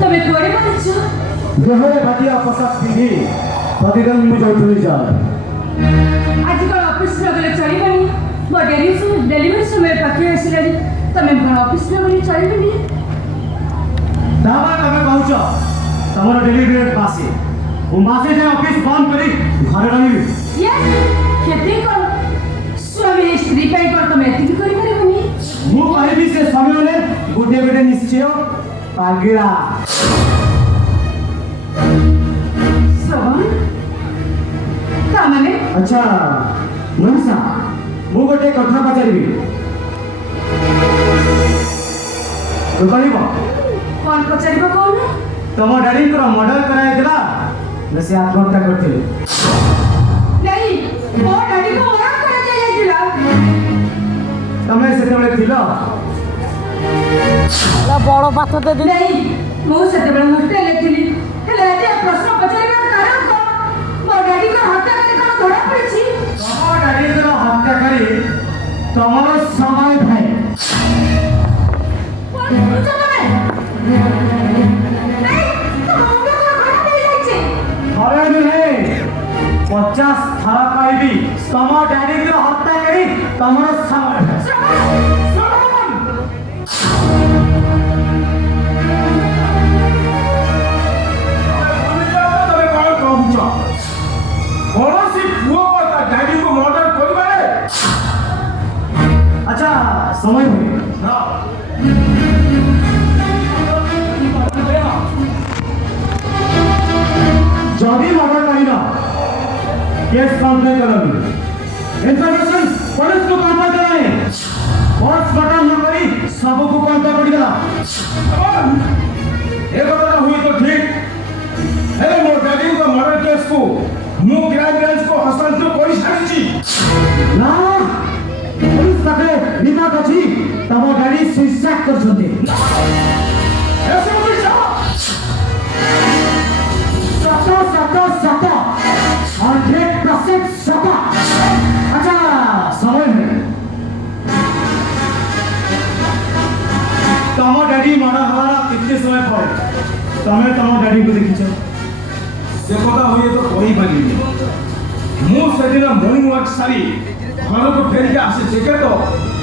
तमे कोड़े मारिছো देहरे भाटिया पोशाक पिंधि प्रतिदिन मु जाउथुली जा आज कल ऑफिस न गले चलिबनी मो डेलीवरी समय पाखी आसिलानी तमे कौन ऑफिस न गले चलिबनी दावा तमे कहउछ तमर डेलीवरी डेट पासे ओ मासे जे ऑफिस बंद करी घरे रहिबी यस खेती कर स्वामी स्त्री पाई कर तमे एतिक करि परिबनी मु कहबी से समय ले गुडे बेटे निश्चय पागिरा श्रवण ता माने अच्छा मनीषा मु गोटे कथा पचारिबी तो कहबो कौन पचारिबो कौन तम डैडी को मर्डर कराय दिला न से आत्महत्या करथिले नहीं मो डैडी को मर्डर करा जाय दिला तमे सेतेबेले थिलो बड़ बात दे दी नहीं मो सेतेबेले हॉस्टल ले थिली हेले आज प्रश्न पचारिबार कारण कोन मो डैडी को हत्या करे कोन धरा पड़िछि तम डैडी को हत्या करी तमर समय भाई कौन पूछो तमे नहीं तो मुंडो को खराब हो जाइछे थरे नुहे 50 थरा कहबी तम डैडी को हत्या करी तमर समय भाई अच्छा समय भाई जदि मर्डर करिना केस कंप्लेन करबी इन्फॉर्मेशन पुलिस को कांटेक्ट कराए बॉस बटन न करी सबको कांटेक्ट पड़ गया ए कथा हुई तो ठीक हे मोर डैडी को मर्डर केस को मु क्राइम ब्रांच को हस्तांतर कर सारिछि ना पुलिस पाखे रिपोर्ट अछि तब गाड़ी सुइसाइड करछते ऐसे बोलिछ सत 100% सत अच्छा समय है तम डैडी मर्डर हमारा कितने समय पर तमे तम डैडी को देखिछ से कथा हुई तो कहि पारिबी मु सेदिन मॉर्निंग वॉक सारी घर को फेर के आसे जेके तो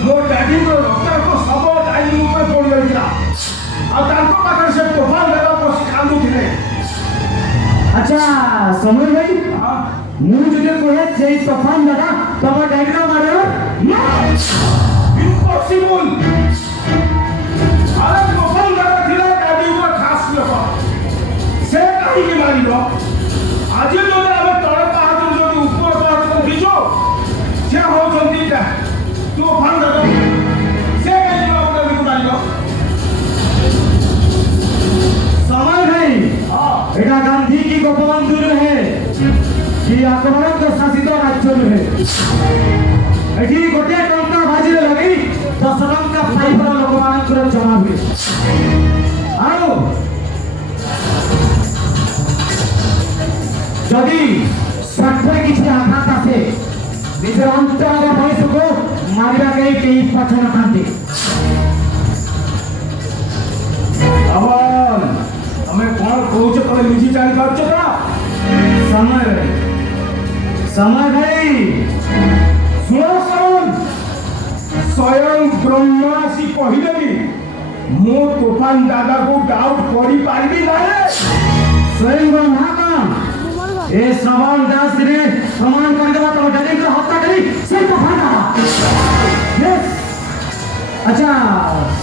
मोर डैडी को डॉक्टर को सब डाइनिंग ऊपर पड़ गइला आ तांको पाखर से तूफान लगा को कांदू थिले अच्छा समय भाई मु जदे कहे जे तूफान दादा तम डैडी को मर्डर इम्पॉसिबल अरे तूफान लगा थिला डैडी को खास लोक से काहे के मारिलो आज जो हम तले पहाड़ जो ऊपर पहाड़ को खींचो से हो जल्दी का तूफान लगा से काहे के मारिलो को मारिलो समय भाई एटा गांधी की गोपबंधु है कि आक्रमण को शासित राज्य है एठी गोटे टंका भाजी लगी 10 टंका पाइपर लोक मानकर जमा हुए आओ जदि सत्य किसी आघात आसे निज अंतरंग मनुष्य को मारिया गई कई पछन खाते अमन हमें कौन कहूछ तमे निजी जानि पाछो ना समय भाई सुनो सरन स्वयं ब्रह्मासी कहिलेनी मो तूफान दादा को डाउट करी पारबी नाहे स्वयं ब्रह्मा का ए श्रवण दास रे समान कर देला तो डैडी को हत्या करी से तो फाड़ा यस अच्छा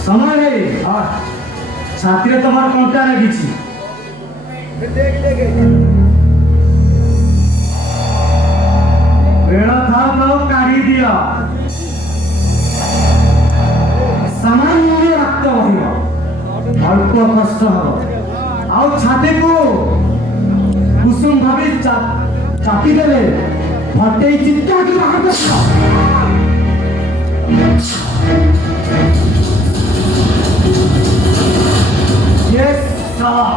समय रे छाती रे तुम्हार कंटा लगी छी देख बेड़ा था तो काढ़ी दिया सामान्य रक्त बहिब अल्प कष्ट हब आउ छाती को कुसुम भाभी चापी देले फटे चित्ता की बाहर कर यस साला